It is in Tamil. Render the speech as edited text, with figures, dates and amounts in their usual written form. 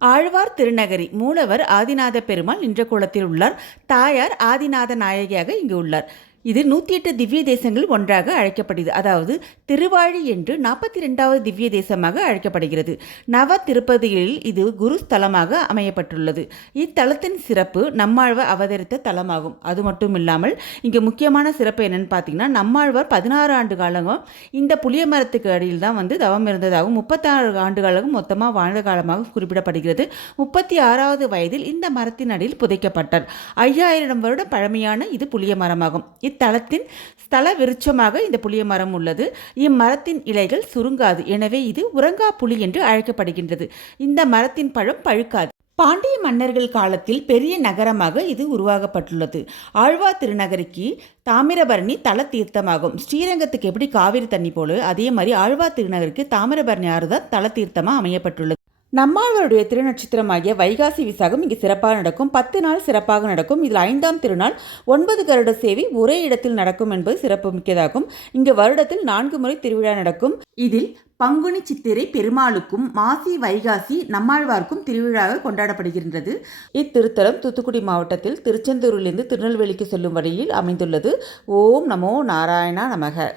ஆழ்வார் திருநகரி மூலவர் ஆதிநாத பெருமாள் நின்ற கோலத்தில் உள்ளார். தாயார் ஆதிநாத நாயகியாக இங்கு உள்ளார். இது 108 திவ்ய தேசங்கள் ஒன்றாக அழைக்கப்படுகிறது. அதாவது திருவாழி என்று 42வது திவ்ய தேசமாக அழைக்கப்படுகிறது. நவ திருப்பதிகளில் இது குரு ஸ்தலமாக அமையப்பட்டுள்ளது. இத்தலத்தின் சிறப்பு நம்மாழ்வார் அவதரித்த தலமாகும். அது மட்டும் இல்லாமல் இங்கே முக்கியமான சிறப்பு என்னன்னு பார்த்தீங்கன்னா, நம்மாழ்வார் 16 ஆண்டு காலமும் இந்த புளிய மரத்துக்கு அடியில் தான் தவம் இருந்ததாகவும் 36 ஆண்டு காலம் மொத்தமாக வாழ்ந்த காலமாக குறிப்பிடப்படுகிறது. 36வது வயதில் இந்த மரத்தின் அடியில் புதைக்கப்பட்டார். 5000 வருட பழமையான இது புளிய மரமாகும். இத்தலத்தின் ஸ்தல விருட்சமாக இந்த புளிய மரம் உள்ளது. இம்மரத்தின் இலைகள் சுருங்காது. எனவே இது உறங்கா புலி என்று அழைக்கப்படுகின்றது. இந்த மரத்தின் பழம் பழுக்காது. பாண்டிய மன்னர்கள் காலத்தில் பெரிய நகரமாக இது உருவாக்கப்பட்டுள்ளது. ஆழ்வார் திருநகரிக்கு தாமிரபரணி தல தீர்த்தமாகும். ஸ்ரீரங்கத்துக்கு எப்படி காவிரி தண்ணி போல அதே மாதிரி ஆழ்வார் திருநகருக்கு தாமிரபரணி ஆறுதான் தல தீர்த்தமாக அமையப்பட்டுள்ளது. நம்மாழ்வாருடைய திருநட்சத்திரமாகிய வைகாசி விசாகம் இங்கு சிறப்பாக நடக்கும். 10 நாள் சிறப்பாக நடக்கும். இதில் 5ஆம் திருநாள் 9 கருட சேவை ஒரே இடத்தில் நடக்கும் என்பது சிறப்பு மிக்கதாகும். இங்கு வருடத்தில் 4 முறை திருவிழா நடக்கும். இதில் பங்குனி சித்திரை பெருமாளுக்கும் மாசி வைகாசி நம்மாழ்வாருக்கும் திருவிழாவாக கொண்டாடப்படுகின்றது. இத்திருத்தலம் தூத்துக்குடி மாவட்டத்தில் திருச்செந்தூரிலிருந்து திருநெல்வேலிக்கு செல்லும் வழியில் அமைந்துள்ளது. ஓம் நமோ நாராயணா நமக.